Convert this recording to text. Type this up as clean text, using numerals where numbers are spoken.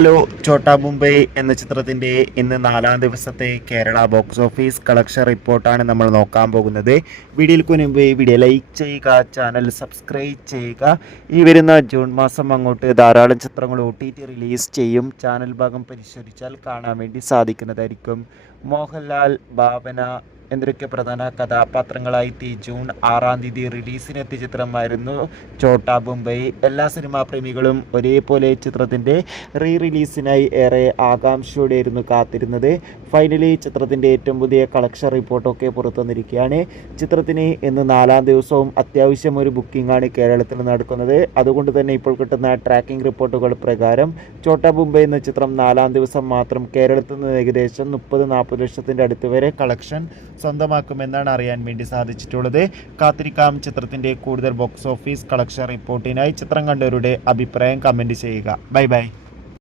Hello. Chhota Mumbai എന്ന ചിത്രത്തിൻ്റെ ഇന്ന് 4-ാം ദിവസത്തെ കേരള ബോക്സ് ഓഫീസ് കളക്ഷൻ റിപ്പോർട്ടാണ് നമ്മൾ നോക്കാൻ പോകുന്നത്. വീഡിയോയ്ക്ക് മുൻപ് വീഡിയോ ലൈക്ക് ചെയ്യുക, ചാനൽ സബ്സ്ക്രൈബ് ചെയ്യുക. ഈ വരുന്ന ജൂൺ മാസം അങ്ങോട്ട് ധാരാളം ചിത്രങ്ങൾ OTT റിലീസ് ചെയ്യും. ചാനൽ ഭാഗം പരിശോധിച്ചാൽ കാണാൻ വേണ്ടി സാധിക്കുന്നതായിരിക്കും. മോഹൻലാൽ, ഭാവന എന്നൊക്കെ പ്രധാന കഥാപാത്രങ്ങളായി ജൂൺ 6-ാം തീയതി റിലീസിനെത്തിയ ചിത്രമായിരുന്നു ഛോട്ടാ മുംബൈ. എല്ലാ സിനിമാ പ്രേമികളും ഒരേപോലെ ചിത്രത്തിൻ്റെ റിലീസിനായി ഏറെ ആകാംക്ഷയോടെയായിരുന്നു കാത്തിരുന്നത്. ഫൈനലി ചിത്രത്തിൻ്റെ ഏറ്റവും പുതിയ കളക്ഷൻ റിപ്പോർട്ടൊക്കെ പുറത്തു വന്നിരിക്കുകയാണ്. ചിത്രത്തിന് ഇന്ന് 4-ാം ദിവസവും അത്യാവശ്യം ഒരു ബുക്കിംഗ് ആണ് കേരളത്തിൽ നടക്കുന്നത്. അതുകൊണ്ട് തന്നെ ഇപ്പോൾ കിട്ടുന്ന ട്രാക്കിംഗ് റിപ്പോർട്ടുകൾ പ്രകാരം ഛോട്ടാ മുംബൈ എന്ന ചിത്രം 4-ാം ദിവസം മാത്രം കേരളത്തിൽ നിന്ന് ഏകദേശം 30-40 ലക്ഷത്തിൻ്റെ അടുത്ത് വരെ കളക്ഷൻ സ്വന്തമാക്കുമെന്നാണ് അറിയാൻ വേണ്ടി സാധിച്ചിട്ടുള്ളത്. കാത്തിരിക്കാം ചിത്രത്തിൻ്റെ കൂടുതൽ ബോക്സ് ഓഫീസ് കളക്ഷൻ റിപ്പോർട്ടിനായി. ചിത്രം കണ്ടവരുടെ അഭിപ്രായം കമൻറ്റ് ചെയ്യുക. Bye bye.